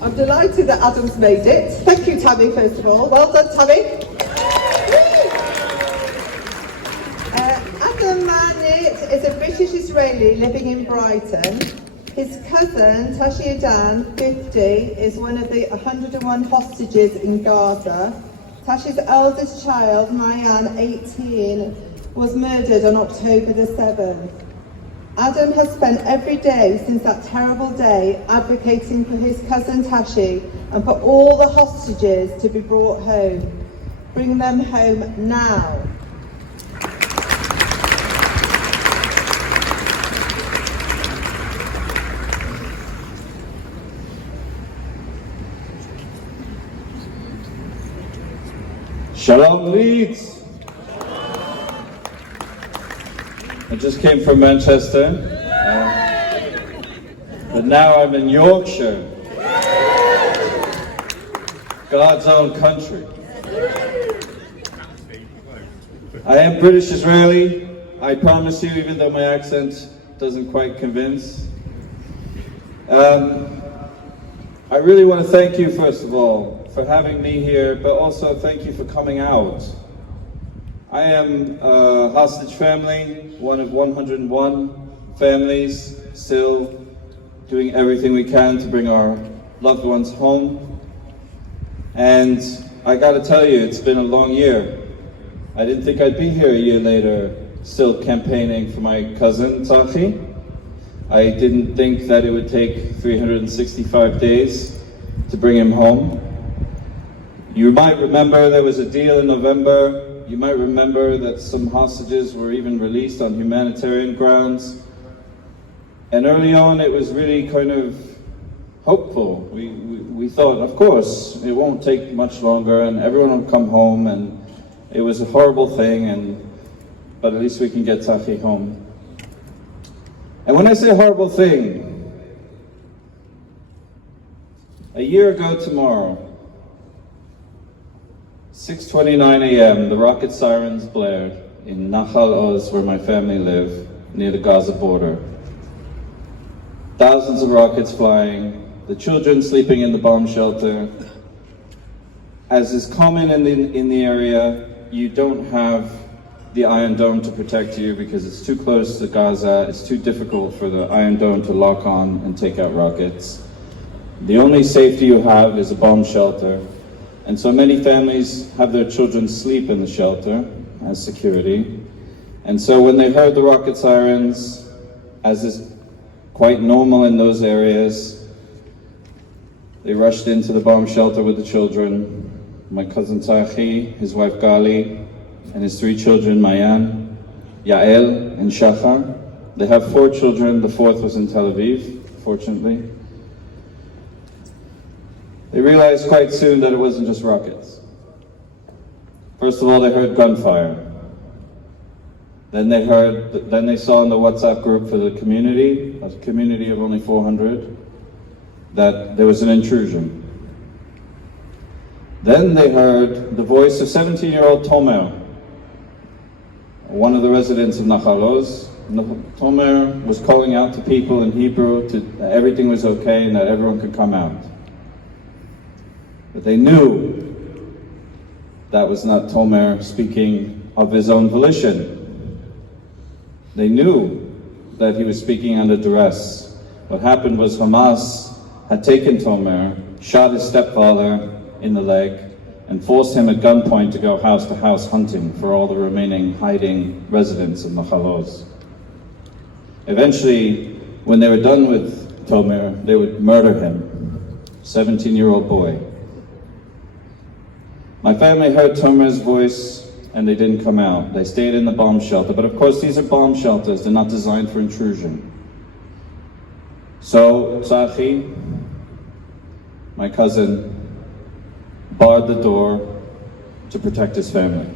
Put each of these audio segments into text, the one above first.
I'm delighted that Adam's made it. Thank you, Tammy, first of all. Well done, Tammy. Adam Manit is a British Israeli living in Brighton. His cousin, Tashi Adan, 50, is one of the 101 hostages in Gaza. Tashi's eldest child, Mayan, 18, was murdered on October the 7th. Adam has spent every day since that terrible day advocating for his cousin Tashi and for all the hostages to be brought home. Bring them home now. Shalom, Leeds. I just came from Manchester, but now I'm in Yorkshire, God's own country. I am British Israeli, I promise you, even though my accent doesn't quite convince. I really want to thank you, first of all, for having me here, but also thank you for coming out. I am a hostage family, one of 101 families, still doing everything we can to bring our loved ones home. And I gotta tell you, it's been a long year. I didn't think I'd be here a year later, still campaigning for my cousin, Tachi. I didn't think that it would take 365 days to bring him home. You might remember there was a deal in November. You might remember that some hostages were even released on humanitarian grounds. And early on, it was really kind of hopeful. We thought, of course, it won't take much longer and everyone will come home, and it was a horrible thing, but at least we can get Tachi home. And when I say horrible thing, a year ago tomorrow, 6:29 a.m., the rocket sirens blared in Nahal Oz, where my family live, near the Gaza border. Thousands of rockets flying, the children sleeping in the bomb shelter. As is common in the area, you don't have the Iron Dome to protect you because it's too close to Gaza. It's too difficult for the Iron Dome to lock on and take out rockets. The only safety you have is a bomb shelter. And so many families have their children sleep in the shelter as security. And so when they heard the rocket sirens, as is quite normal in those areas, they rushed into the bomb shelter with the children. My cousin Tachi, his wife Gali, and his 3 children, Mayan, Yael, and Shachar. They have 4 children, the 4th was in Tel Aviv, fortunately. They realized quite soon that it wasn't just rockets. First of all, they heard gunfire. Then they saw in the WhatsApp group for the community, a community of only 400, that there was an intrusion. Then they heard the voice of 17-year-old Tomer, one of the residents of Nahal Oz. Tomer was calling out to people in Hebrew that everything was okay and that everyone could come out. But they knew that was not Tomer speaking of his own volition. They knew that he was speaking under duress. What happened was Hamas had taken Tomer, shot his stepfather in the leg, and forced him at gunpoint to go house to house hunting for all the remaining hiding residents of Nahal Oz. Eventually, when they were done with Tomer, they would murder him, 17-year-old boy. My family heard Tomer's voice and they didn't come out. They stayed in the bomb shelter, but of course these are bomb shelters, they're not designed for intrusion. So Tzachi, my cousin, barred the door to protect his family.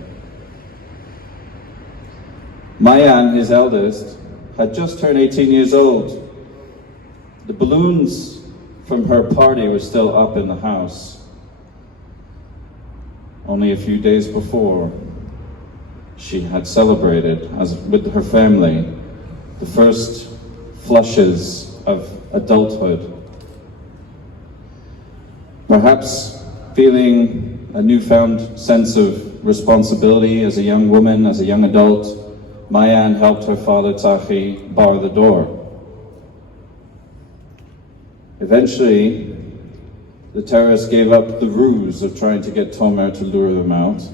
Mayan, his eldest, had just turned 18 years old. The balloons from her party were still up in the house. Only a few days before, she had celebrated with her family the first flushes of adulthood. Perhaps feeling a newfound sense of responsibility as a young woman, as a young adult, Mayan helped her father Tzachi bar the door. Eventually, the terrorists gave up the ruse of trying to get Tomer to lure them out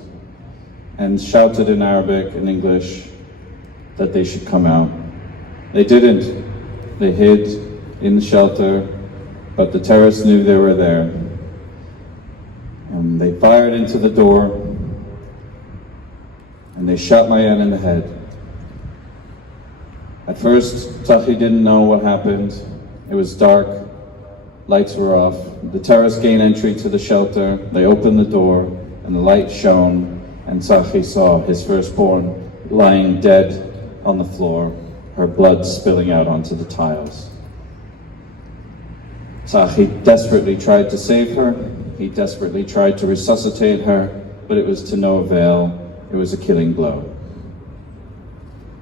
and shouted in Arabic and English that they should come out. They didn't. They hid in the shelter, but the terrorists knew they were there. And they fired into the door and they shot Mayan in the head. At first, Tzachi didn't know what happened. It was dark, lights were off. The terrorists gained entry to the shelter. They opened the door and the light shone, and Tzachi saw his firstborn lying dead on the floor, her blood spilling out onto the tiles. Tzachi desperately tried to save her. He desperately tried to resuscitate her, but it was to no avail. It was a killing blow.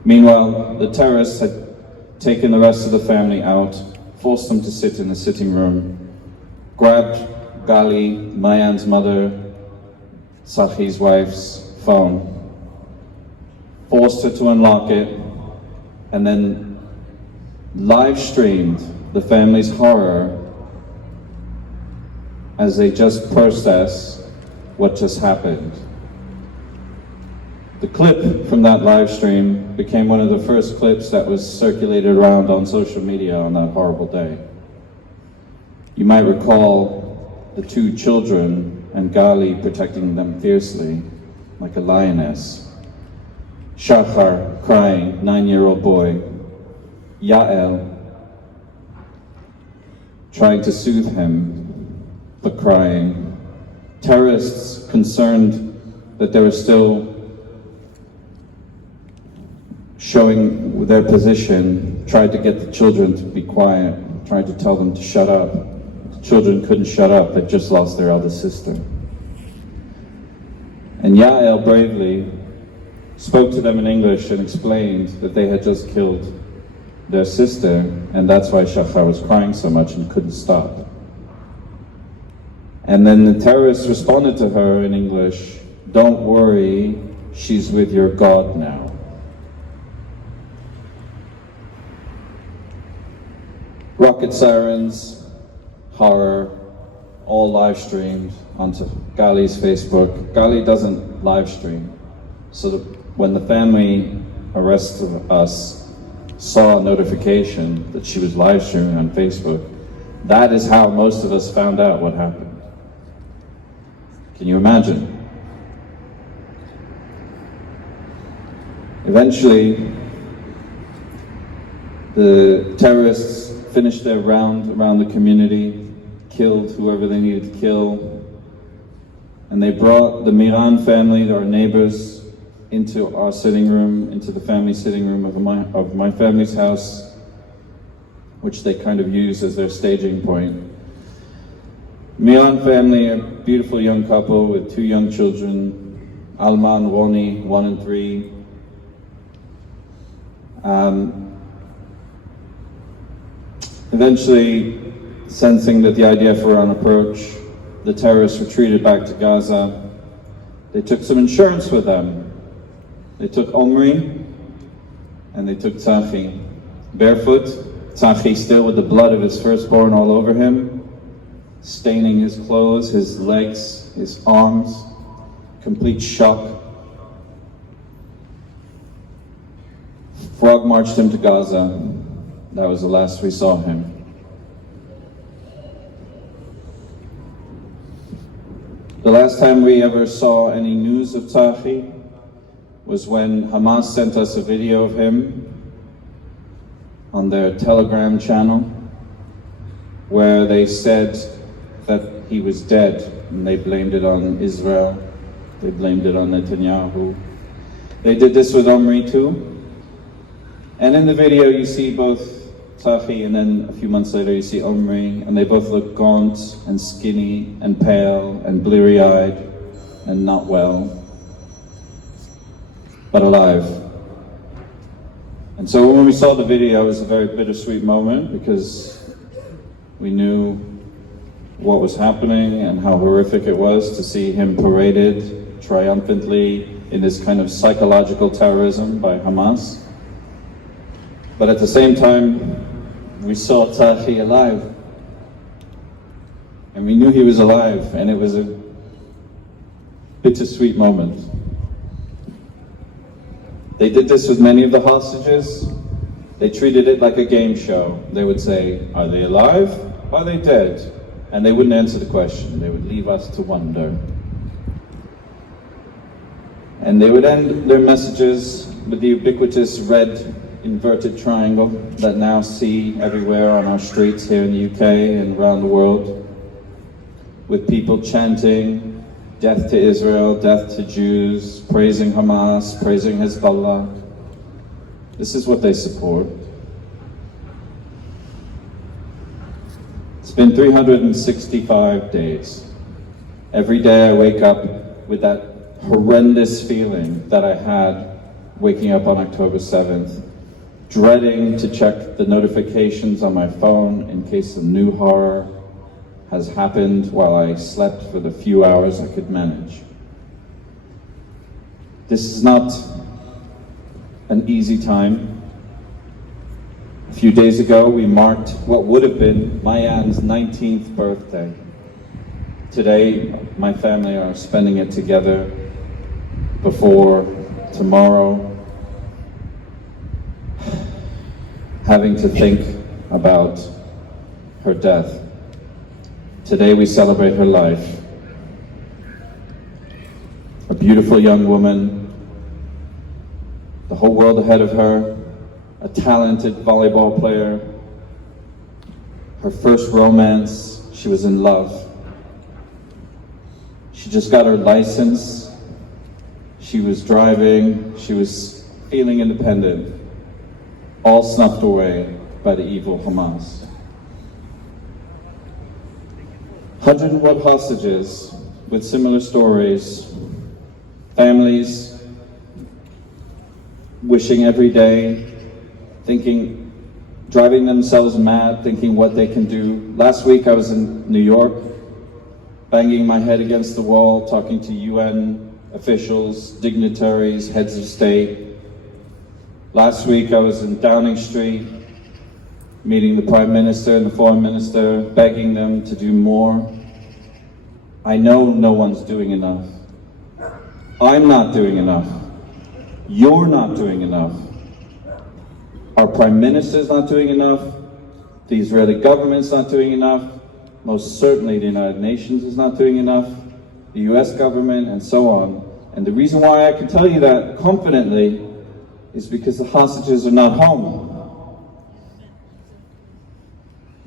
Meanwhile, the terrorists had taken the rest of the family out, forced them to sit in the sitting room, grabbed Gali, Mayan's mother, Tzachi's wife's phone, forced her to unlock it, and then live streamed the family's horror as they just process what just happened. The clip from that live stream became one of the first clips that was circulated around on social media on that horrible day. You might recall the two children and Gali protecting them fiercely, like a lioness. Shachar crying, 9-year-old boy. Yael trying to soothe him, but crying. Terrorists concerned that there was still showing their position, tried to get the children to be quiet, tried to tell them to shut up. The children couldn't shut up, they'd just lost their eldest sister. And Yael bravely spoke to them in English and explained that they had just killed their sister, and that's why Shachar was crying so much and couldn't stop. And then the terrorists responded to her in English, "Don't worry, she's with your God now." Rocket sirens, horror, all live streamed onto Gali's Facebook. Gali doesn't live stream, so that when the family, the rest of us, saw a notification that she was live streaming on Facebook, that is how most of us found out what happened. Can you imagine? Eventually, the terrorists finished their round around the community, killed whoever they needed to kill, and they brought the Miran family, our neighbors, into our sitting room, into the family sitting room of my family's house, which they kind of used as their staging point. Miran family, a beautiful young couple with 2 young children, Alma and Roni, 1 and 3. Eventually, sensing that the IDF were on approach, the terrorists retreated back to Gaza. They took some insurance with them. They took Omri, and they took Tzachi. Barefoot, Tzachi still with the blood of his firstborn all over him, staining his clothes, his legs, his arms, complete shock. Frog marched him to Gaza. That was the last we saw him. The last time we ever saw any news of Tzachi was when Hamas sent us a video of him on their Telegram channel, where they said that he was dead, and they blamed it on Israel. They blamed it on Netanyahu. They did this with Omri too. And in the video you see both Tzachi, and then a few months later you see Omri, and they both look gaunt and skinny and pale and bleary-eyed and not well, but alive. And so when we saw the video, it was a very bittersweet moment, because we knew what was happening and how horrific it was to see him paraded triumphantly in this kind of psychological terrorism by Hamas. But at the same time, we saw Tahi alive. And we knew he was alive, and it was a bittersweet moment. They did this with many of the hostages. They treated it like a game show. They would say, are they alive? Are they dead? And they wouldn't answer the question. They would leave us to wonder. And they would end their messages with the ubiquitous red inverted triangle that now see everywhere on our streets here in the UK and around the world, with people chanting, death to Israel, death to Jews, praising Hamas, praising Hezbollah. This is what they support. It's been 365 days. Every day I wake up with that horrendous feeling that I had waking up on October 7th, dreading to check the notifications on my phone in case a new horror has happened while I slept for the few hours I could manage. This is not an easy time. A few days ago, we marked what would have been Mayan's 19th birthday. Today, my family are spending it together before tomorrow, having to think about her death. Today we celebrate her life. A beautiful young woman, the whole world ahead of her, a talented volleyball player. Her first romance, she was in love. She just got her license. She was driving, she was feeling independent, all snuffed away by the evil Hamas. 101 hostages with similar stories, families wishing every day, thinking, driving themselves mad, thinking what they can do. Last week I was in New York, banging my head against the wall, talking to UN officials, dignitaries, heads of state. Last week I was in Downing Street, meeting the Prime Minister and the Foreign Minister, begging them to do more. I know no one's doing enough. I'm not doing enough. You're not doing enough. Our Prime Minister's not doing enough. The Israeli government's not doing enough. Most certainly the United Nations is not doing enough. The US government, and so on. And the reason why I can tell you that confidently is because the hostages are not home.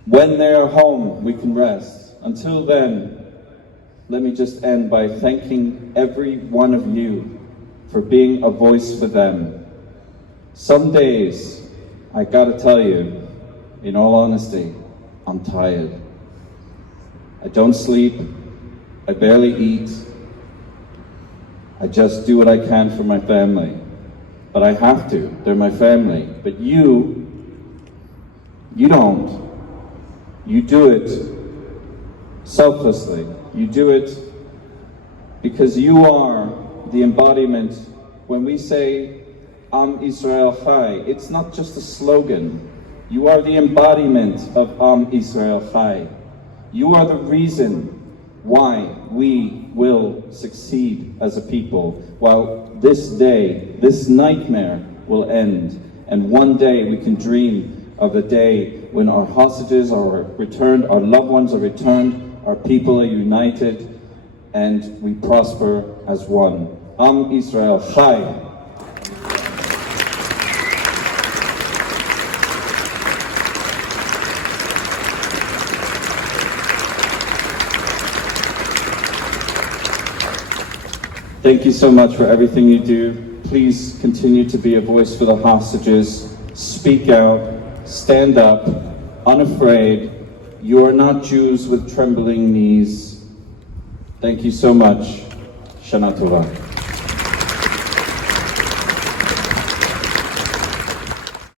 When they are home, we can rest. Until then, let me just end by thanking every one of you for being a voice for them. Some days, I gotta tell you, in all honesty, I'm tired. I don't sleep, I barely eat. I just do what I can for my family. But I have to, they're my family. But you don't. You do it selflessly. You do it because you are the embodiment. When we say Am Israel Chai, it's not just a slogan. You are the embodiment of Am Israel Chai. You are the reason why we will succeed as a people, while this day, this nightmare will end. And one day we can dream of a day when our hostages are returned, our loved ones are returned, our people are united, and we prosper as one. Am Israel Chai. Thank you so much for everything you do. Please continue to be a voice for the hostages. Speak out, stand up, unafraid. You are not Jews with trembling knees. Thank you so much. Shana Tova.